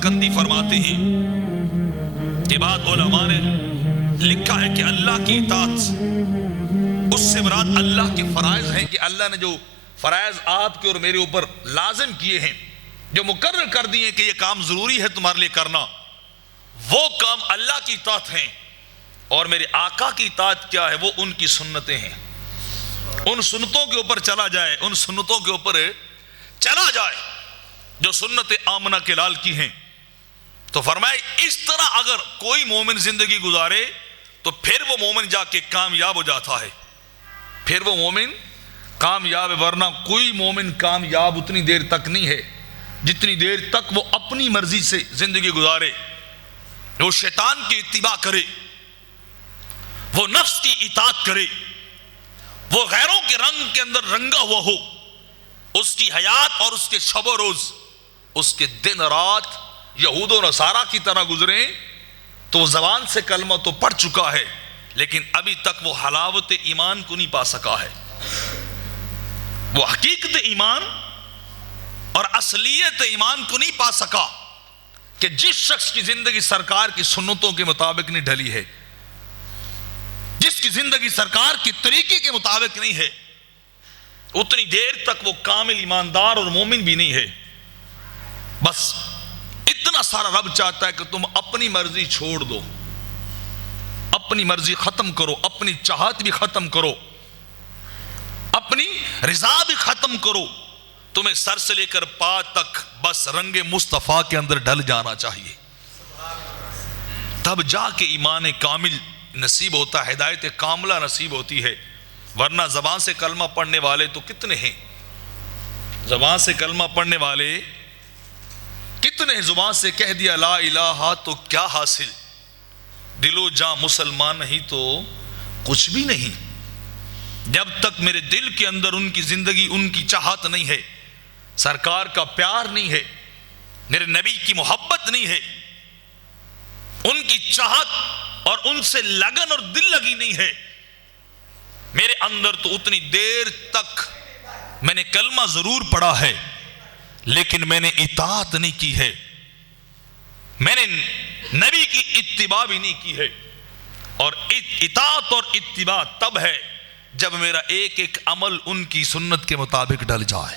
नक्शाकंदी फरमाते हैं। ये बात उलमा ने लिखा है कि अल्लाह की इताअत, उससे मुराद अल्लाह के फराइज हैं कि अल्लाह ने जो फराइज आपके और मेरे ऊपर लाजिम किए हैं, जो मुकर्रर कर दिए कि ये काम जरूरी है तुम्हारे लिए करना, वो काम अल्लाह की इताअत हैं। और मेरे आका की इताअत क्या है? वो उनकी सुन्नतें हैं। उन सुन्नतों के ऊपर चला जाए, उन सुन्नतों के ऊपर चला जाए जो सुन्नत आमना के लाल की हैं। तो फरमाए इस तरह अगर कोई मोमिन जिंदगी गुजारे तो फिर वो मोमिन जाके कामयाब हो जाता है, फिर वो मोमिन कामयाब है। वरना कोई मोमिन कामयाब उतनी देर तक नहीं है जितनी देर तक वो अपनी मर्जी से जिंदगी गुजारे, वो शैतान की इत्तिबा करे, वो नफ्स की इताअत करे, वो गैरों के रंग के अंदर रंगा हुआ हो, उसकी हयात और उसके शब रोज, उसके दिन रात यहूद और नसारा की तरह गुजरे। तो वो जबान से कलमा तो पढ़ चुका है लेकिन अभी तक वो हलावत ईमान को नहीं पा सका है, वो हकीकत ईमान और असलियत ईमान को नहीं पा सका कि जिस शख्स की जिंदगी सरकार की सुन्नतों के मुताबिक नहीं ढली है, जिसकी जिंदगी सरकार के तरीके के मुताबिक नहीं है, उतनी देर तक वो कामिल ईमानदार और मोमिन भी नहीं है। बस इतना सारा रब चाहता है कि तुम अपनी मर्जी छोड़ दो, अपनी मर्जी खत्म करो, अपनी चाहत भी खत्म करो, अपनी रिजा भी खत्म करो। तुम्हें सर से लेकर पा तक बस रंगे मुस्तफा के अंदर ढल जाना चाहिए, तब जाके ईमान कामिल नसीब होता है, हिदायत कामला नसीब होती है। वरना जबान से कलमा पढ़ने वाले तो कितने हैं, जबान से कलमा पढ़ने वाले कितने हैं। जुबान से कह दिया ला इलाहा तो क्या हासिल, दिलो जा मुसलमान नहीं तो कुछ भी नहीं। जब तक मेरे दिल के अंदर उनकी जिंदगी, उनकी चाहत नहीं है, सरकार का प्यार नहीं है, मेरे नबी की मोहब्बत नहीं है, उनकी चाहत और उनसे लगन और दिल लगी नहीं है मेरे अंदर, तो उतनी देर तक मैंने कलमा जरूर पढ़ा है लेकिन मैंने इताअत नहीं की है, मैंने नबी की इत्तिबा भी नहीं की है। और इताअत और इत्तिबा तब है जब मेरा एक एक अमल उनकी सुन्नत के मुताबिक ढल जाए।